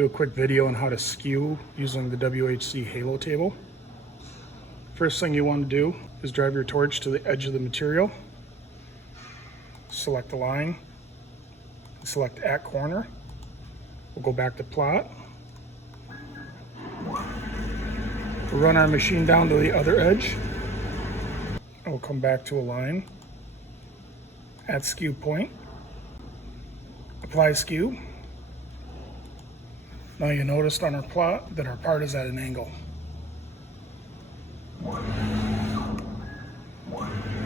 Do a quick video on how to skew using the WHC HALO table. First thing you want to do is drive your torch to the edge of the material. Select the line. Select at corner. We'll go back to plot. We'll run our machine down to the other edge. And we'll come back to a line. At skew point. Apply skew. Now you noticed on our plot that our part is at an angle.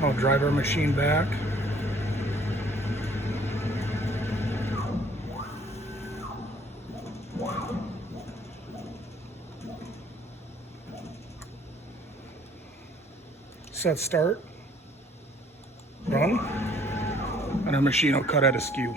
I'll drive our machine back. Set start. Run. And our machine will cut at a skew.